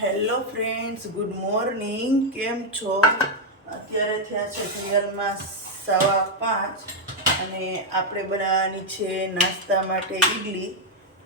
Hello friends, good morning. કેમ છો? અત્યારે થયા છે રિયલમાં 5:15 અને આપણે બનાવવાની છે નાસ્તા માટે ઈડલી.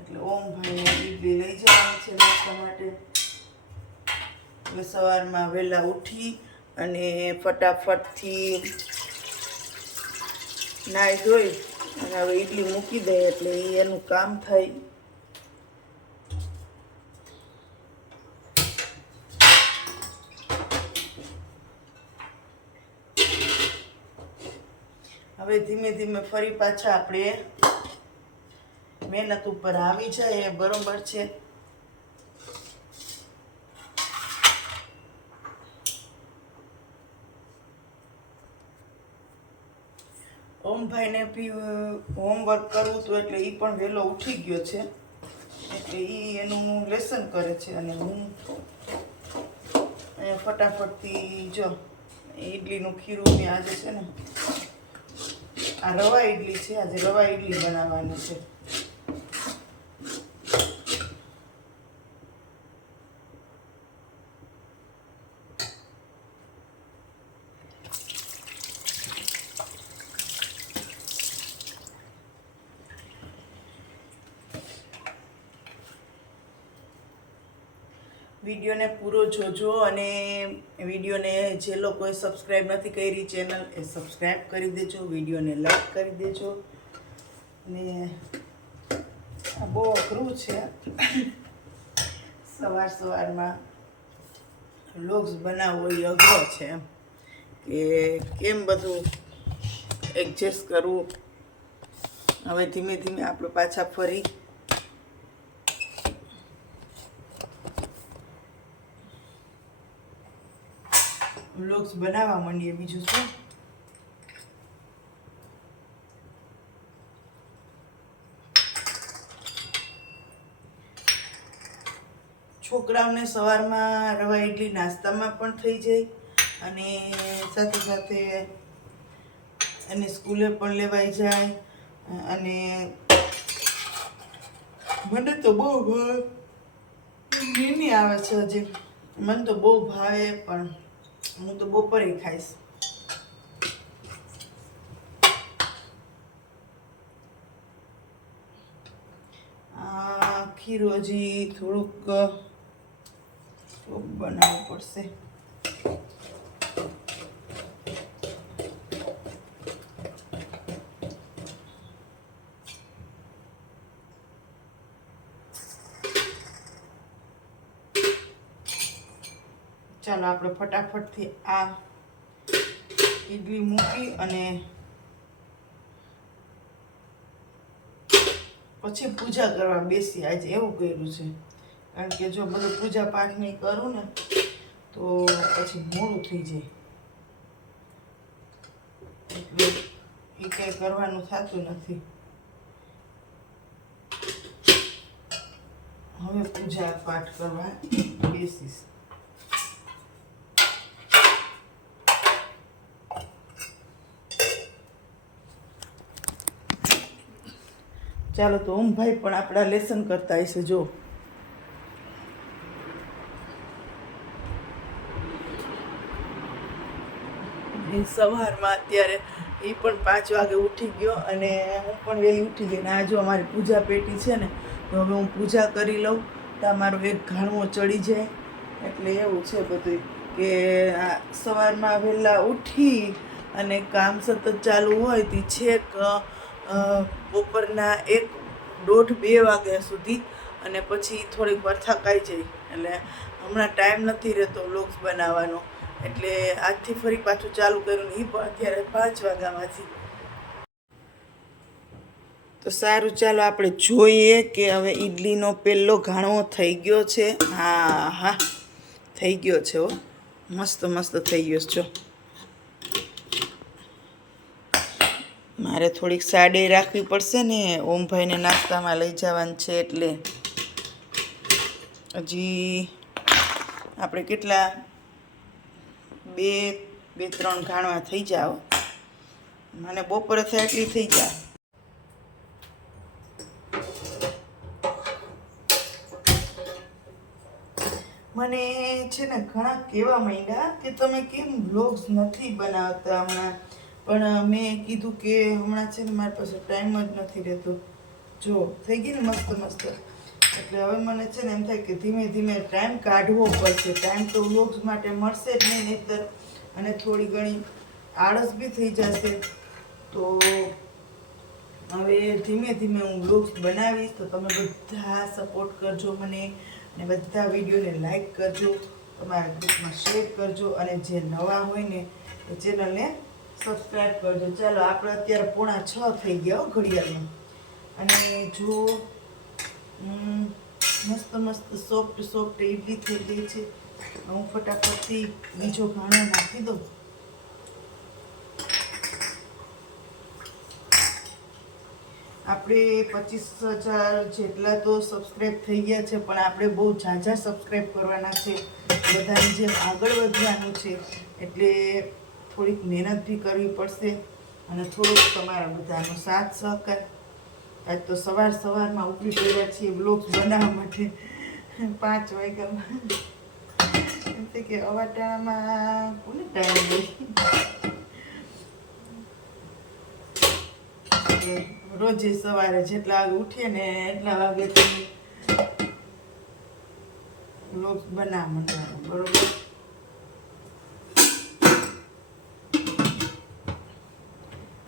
એટલે ઓમભાઈને ઈડલી લઈ જવાની છે નાસ્તા માટે. એટલે સવારમાં વહેલા ઉઠી અને ફટાફટથી નાહી ધોઈ અને હવે ઈડલી મૂકી દે એટલે એનું કામ થાય. હવે ધીમે ધીમે ફરી પાછા આપણે મહેનત ઉપર આવી જાય, બરોબર છે. ઓમભાઈને બી હોમવર્ક કરવું હતું એટલે એ પણ વહેલો ઉઠી ગયો છે, એટલે એ એનું લેસન કરે છે અને હું ફટાફટથી જો ઈડલીનું ખીરું ને આજે છે ને આ રવા ઈડલી છે, આજે રવા ઈડલી બનાવવાની છે. વિડીયોને પૂરો જોજો અને વિડીયોને જે લોકોએ સબસ્ક્રાઈબ નથી કરી ચેનલ એ સબસ્ક્રાઈબ કરી દેજો, વિડીયોને લાઈક કરી દેજો. અને આ બહુ અઘરું છે સવારમાં વ્લોગ્સ બનાવવો એ અઘરો છે એમ કે કેમ બધું એડજસ્ટ કરવું. હવે ધીમે ધીમે આપણે પાછા ફરી વ્લોગ્સ બનાવવા માંડીએ. બીજું શું, છોકરાઓને સવારમાં રવા ઇડલી નાસ્તામાં પણ થઈ જાય અને સાથે સાથે એને સ્કૂલે પણ લેવાઈ જાય. અને મને તો બહુ નીની આવે છે હજી, મને તો બહુ ભાવે પણ હું તો બપોરે ખાઈશ. ખીરું હજી થોડુંક બનાવવું પડશે. ચાલો આપણે ફટાફટથી આ ઈડલી મૂકી અને પછી પૂજા કરવા બેસી. આજે એવું કર્યું છે કારણ કે જો બધું પૂજા પાઠ નહીં કરું ને તો પછી મોડું થઈ જાય, એટલે એ કંઈ કરવાનું થતું નથી. હવે પૂજા પાઠ કરવા બેસીશ. ચાલો તો ઓમભાઈ પણ આપણા લેસન કરતા હશે. જો સવારમાં અત્યારે એ પણ 5 વાગે ઉઠી ગયો અને હું પણ વહેલી ઉઠી ગઈ. ને આ જો અમારી પૂજા પેટી છે ને, તો હવે હું પૂજા કરી લઉં તો અમારો એક ઘાણવો ચડી જાય. એટલે એવું છે બધું કે સવારમાં વહેલા ઉઠી અને કામ સતત ચાલુ હોય તે છેક બપોરના 1-1:30-2 વાગ્યા સુધી, અને પછી થોડીક વાર થકાઈ જાય. એટલે હમણાં ટાઈમ નથી રહેતો વ્લોગ્સ બનાવવાનો, એટલે આજથી ફરી પાછું ચાલુ કર્યું. એ પણ અત્યારે 5 વાગ્યામાંથી. તો સારું, ચાલો આપણે જોઈએ કે હવે ઈડલીનો પહેલો ઘાણો થઈ ગયો છે. હા થઈ ગયો છે હો, મસ્ત મસ્ત થઈ ગયો છે. જો મારે થોડીક સાડી રાખવી પડશે ને, ઓમભાઈને નાસ્તામાં લઈ જવાનું છે. એટલે હજી આપણે કેટલા 2-3 ઘાણવા થઈ જાવ. મને બપોરે થાય એટલી થઈ જાય. મને છે ને ઘણા કહેવા માંડ્યા કે તમે કેમ વ્લોગ્સ નથી બનાવતા હમણાં, પણ મેં કીધું કે હમણાં છે ને મારી પાસે ટાઈમ જ નથી રહેતો. જો થઈ ગઈ ને મસ્ત મસ્ત. એટલે હવે મને છે ને એમ થાય કે ધીમે ધીમે ટાઈમ કાઢવો પડશે. ટાઈમ તો વ્લોગ્સ માટે મળશે જ નહીં, નહીંતર અને થોડી ઘણી આળસ બી થઈ જશે. તો હવે ધીમે ધીમે હું વ્લોગ્સ બનાવીશ. તો તમે બધા સપોર્ટ કરજો મને, અને બધા વિડીયોને લાઈક કરજો, તમારા ગ્રુપમાં શેર કરજો, અને જે નવા હોય ને એ ચેનલને સબસ્ક્રાઈબ કરજો. ચાલો આપણે અત્યારે 5:45 થઈ ગયા ઘડિયાળમાં. અને જો મસ્ત મસ્ત સોફ્ટ સોફ્ટ ઇડલી થઈ ગઈ છે. હું ફટાફટથી બીજો ઘાણો નાખી દઉં. આપણે 25,000 જેટલા તો સબસ્ક્રાઈબ થઈ ગયા છે, પણ આપણે બહુ ઝાઝા સબસ્ક્રાઈબ કરવાના છે. બધાની જેમ આગળ વધવાનું છે, એટલે થોડીક મહેનત બી કરવી પડશે, અને થોડોક તમારા બધાનો સાથ સહકાર. આજ તો સવારમાં ઉપડી પડ્યા છીએ વ્લોગ્સ બનાવવા માટે 5 વાગ્યામાં. એમ છે કે અવાટાણામાં કોને ટાઈમ હોય. રોજે સવારે જેટલા વાગે ઉઠીએ ને એટલા વાગે વ્લોગ્સ બનાવવા માંડવાનું, બરોબર.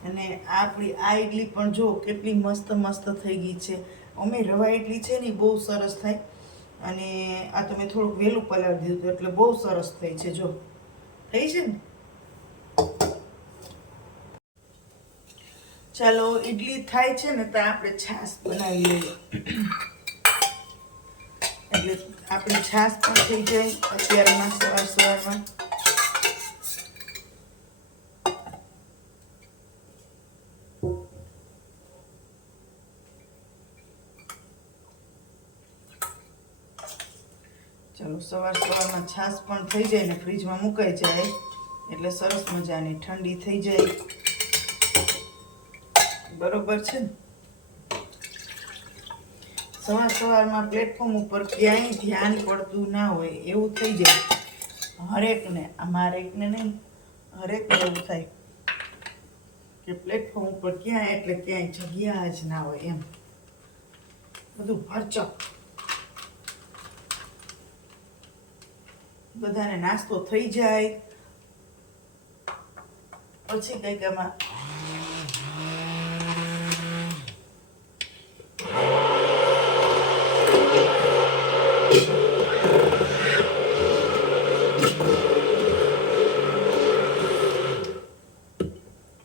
અને આપણી આ ઇડલી પણ જો કેટલી મસ્ત મસ્ત થઈ ગઈ છે. અમે રવા ઇડલી છે ને બહુ સરસ થાય, અને આ તો મેં થોડુંક વહેલું પલાળી દીધું એટલે બહુ સરસ થઈ છે. જો થઈ છે ને. ચાલો ઇડલી થાય છે ને તો આપણે છાશ બનાવી લઈએ. એટલે આપણી છાશ પણ થઈ જાય અત્યારમાં સવારમાં. ચાલો સવારમાં છાશ પણ થઈ જાય ને ફ્રીજમાં મુકાઈ જાય, એટલે સરસ મજાની ઠંડી થઈ જાય, બરોબર છે ને. સવારમાં પ્લેટફોર્મ ઉપર ક્યાંય ધ્યાન પડતું ના હોય એવું થઈ જાય હરેકને. અમારે એકને નહીં, હરેકને એવું થાય કે પ્લેટફોર્મ ઉપર ક્યાંય એટલે ક્યાંય જગ્યા જ ના હોય એમ, બધું ભરચક. બધાને નાસ્તો થઈ જાય પછી કંઈક આમાં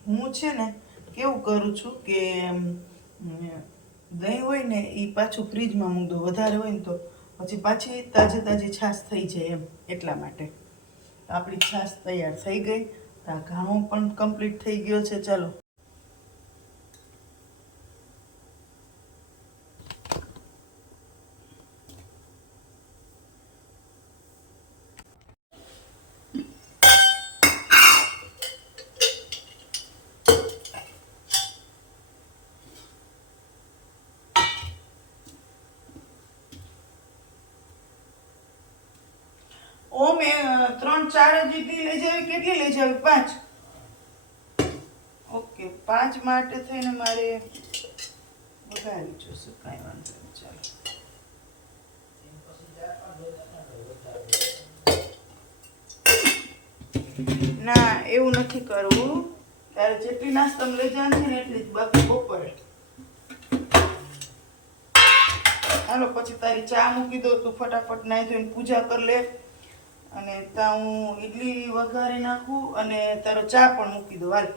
હું છે ને કેવું કરું છું કે દહીં હોય ને એ પાછું ફ્રીજમાં મૂકી દો. વધારે હોય ને તો પછી પાછી તાજી છાશ થઈ જાય એમ, એટલા માટે. આપણી છાશ તૈયાર થઈ ગઈ. આ ઘાણો પણ કમ્પ્લીટ થઈ ગયો છે. ચાલો ઓ મેં 3-4 ઇડલી લઈ જાવી. કેટલી લઈ જાવી? 5. ઓકે, 5 માટે થઈને મારે વઘારી જોશે. કાંઈ વાંધો નહીં. ચાલો ના, એવું નથી કરવું. તારે જેટલી નાસ્તા લઈ જવાની છે ને એટલી જ, બાકી બપોરે. હાલો પછી તારી ચા મૂકી દો. તું ફટાફટ નાહી ધોઈને પૂજા કરી લે, અને ત્યાં હું ઇડલી વઘારી નાખું, અને તારો ચા પણ મૂકી દો. હાલ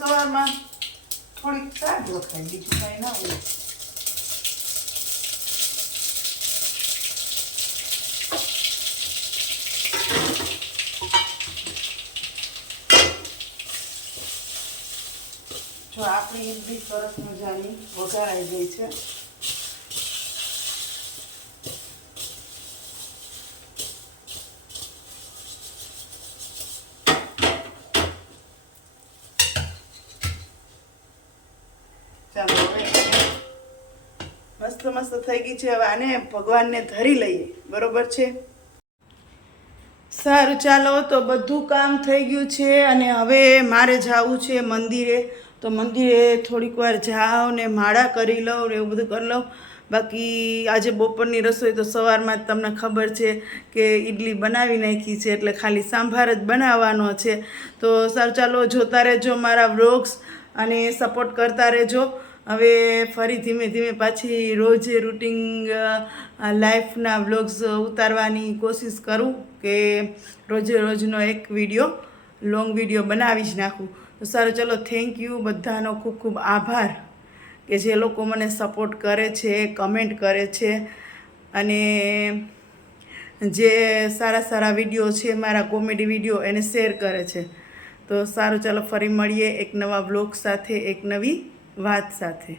સવારમાં થોડીક ચા જ વખાય, બીજું કાંઈ ના હોય. જો આપણી ઇડલી સરસ મજાની વઘારાઈ ગઈ છે. ચાલો હવે મસ્ત મસ્ત થઈ ગઈ છે. હવે આને ભગવાનને ધરી લઈએ, બરોબર છે. સારું ચાલો, તો બધું કામ થઈ ગયું છે અને હવે મારે જવું છે મંદિરે. તો મંદિરે થોડીક વાર જાઉં ને માળા કરી લઉં ને એવું બધું કરી લઉં. બાકી આજે બપોરની રસોઈ તો સવારમાં જ તમને ખબર છે કે ઈડલી બનાવી નાખી છે, એટલે ખાલી સાંભાર જ બનાવવાનો છે. તો સારું ચાલો, જોતા રહેજો મારા વ્લોગ્સ અને સપોર્ટ કરતા રહેજો. હવે ફરી ધીમે ધીમે પાછી રોજે રૂટિન લાઈફના વ્લોગ્સ ઉતારવાની કોશિશ કરું કે રોજે રોજનો એક વિડીયો, લોંગ વિડીયો બનાવી જ નાખું. તો સારું ચલો, થેન્ક યુ બધાનો ખૂબ ખૂબ આભાર કે જે લોકો મને સપોર્ટ કરે છે, કમેન્ટ કરે છે અને જે સારા સારા વિડીયો છે, મારા કોમેડી વિડીયો એને શેર કરે છે. તો સારું ચાલો, ફરી મળીએ એક નવા વ્લોગ સાથે, એક નવી વાત સાથે.